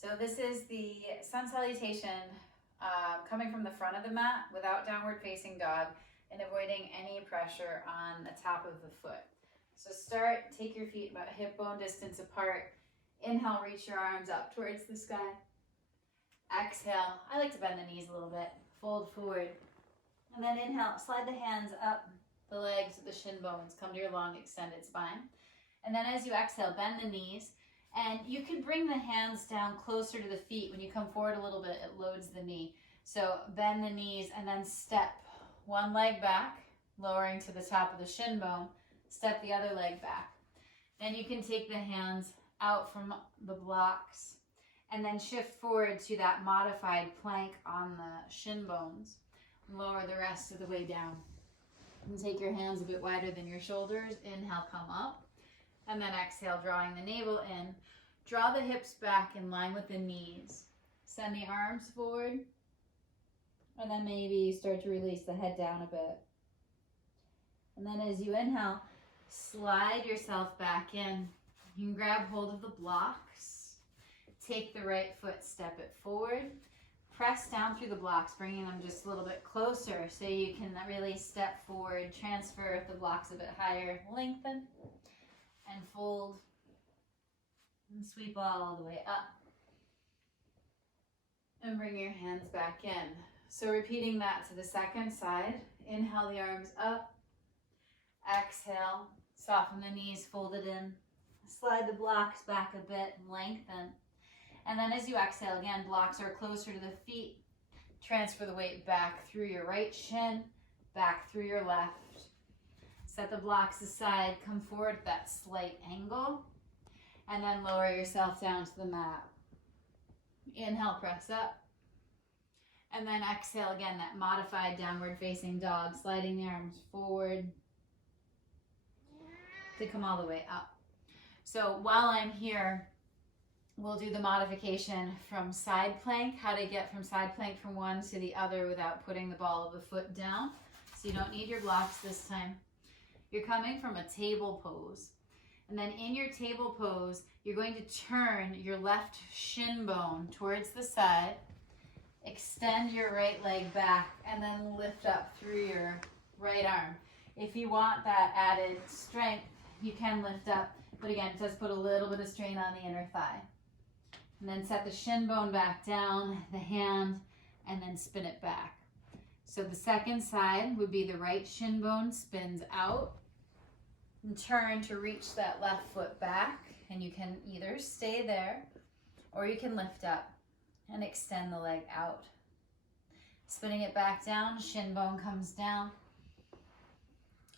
So this is the sun salutation coming from the front of the mat without downward facing dog and avoiding any pressure on the top of the foot. So start, take your feet about hip bone distance apart. Inhale, reach your arms up towards the sky. Exhale, I like to bend the knees a little bit, fold forward. And then inhale, slide the hands up the legs, the shin bones, come to your long extended spine. And then as you exhale, bend the knees. And you can bring the hands down closer to the feet. When you come forward a little bit, it loads the knee. So bend the knees and then step one leg back, lowering to the top of the shin bone. Step the other leg back. Then you can take the hands out from the blocks and then shift forward to that modified plank on the shin bones. Lower the rest of the way down. And take your hands a bit wider than your shoulders. Inhale, come up. And then exhale, drawing the navel in. Draw the hips back in line with the knees. Send the arms forward. And then maybe start to release the head down a bit. And then as you inhale, slide yourself back in. You can grab hold of the blocks. Take the right foot, step it forward. Press down through the blocks, bringing them just a little bit closer so you can really step forward, transfer the blocks a bit higher, lengthen. And fold and sweep all the way up and bring your hands back in. So repeating that to the second side. Inhale the arms up, exhale, soften the knees, fold it in, slide the blocks back a bit, lengthen. And then as you exhale, again, blocks are closer to the feet. Transfer the weight back through your right shin, back through your left. Set the blocks aside, come forward at that slight angle, and then lower yourself down to the mat. Inhale, press up. And then exhale again, that modified downward facing dog, sliding the arms forward to come all the way up. So while I'm here, we'll do the modification from side plank, how to get from side plank from one to the other without putting the ball of the foot down. So you don't need your blocks this time. You're coming from a table pose. And then in your table pose, you're going to turn your left shin bone towards the side, extend your right leg back, and then lift up through your right arm. If you want that added strength, you can lift up, but again, it does put a little bit of strain on the inner thigh. And then set the shin bone back down, the hand, and then spin it back. So the second side would be the right shin bone spins out and turn to reach that left foot back. And you can either stay there or you can lift up and extend the leg out. Spinning it back down, shin bone comes down,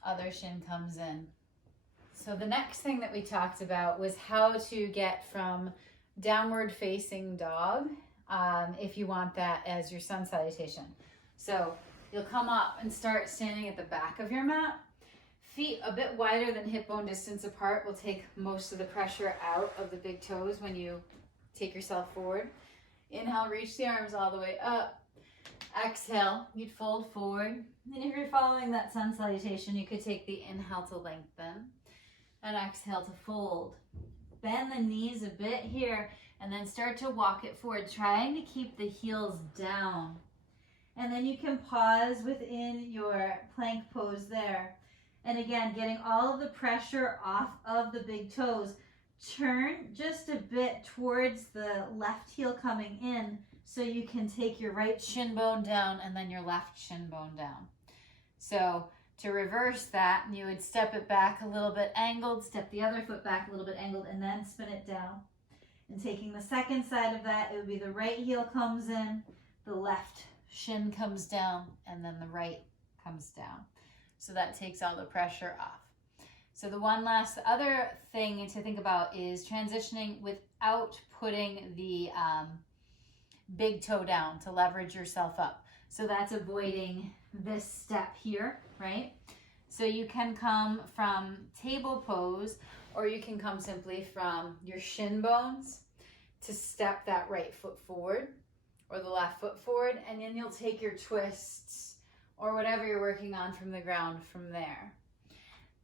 other shin comes in. So the next thing that we talked about was how to get from downward facing dog if you want that as your sun salutation. So you'll come up and start standing at the back of your mat. Feet a bit wider than hip bone distance apart will take most of the pressure out of the big toes when you take yourself forward. Inhale, reach the arms all the way up. Exhale, you'd fold forward. And if you're following that sun salutation, you could take the inhale to lengthen and exhale to fold. Bend the knees a bit here and then start to walk it forward, trying to keep the heels down. And then you can pause within your plank pose there. And again, getting all of the pressure off of the big toes. Turn just a bit towards the left heel coming in so you can take your right shin bone down and then your left shin bone down. So to reverse that, you would step it back a little bit angled, step the other foot back a little bit angled, and then spin it down. And taking the second side of that, it would be the right heel comes in, the left shin comes down, and then the right comes down. So that takes all the pressure off. So the other thing to think about is transitioning without putting the big toe down to leverage yourself up. So that's avoiding this step here, right? So you can come from table pose, or you can come simply from your shin bones to step that right foot forward or the left foot forward, and then you'll take your twists or whatever you're working on from the ground from there.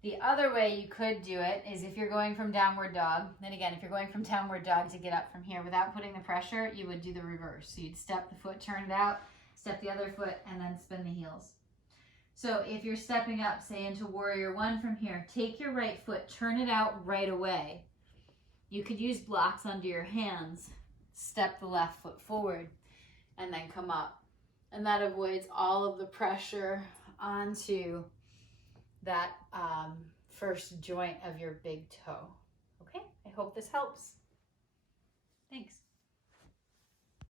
The other way you could do it is if you're going from downward dog. Then again, if you're going from downward dog to get up from here without putting the pressure, you would do the reverse. So you'd step the foot, turn it out, step the other foot, and then spin the heels. So if you're stepping up, say into warrior one from here, take your right foot, turn it out right away. You could use blocks under your hands, step the left foot forward, and then come up. And that avoids all of the pressure onto that first joint of your big toe. Okay, I hope this helps. Thanks.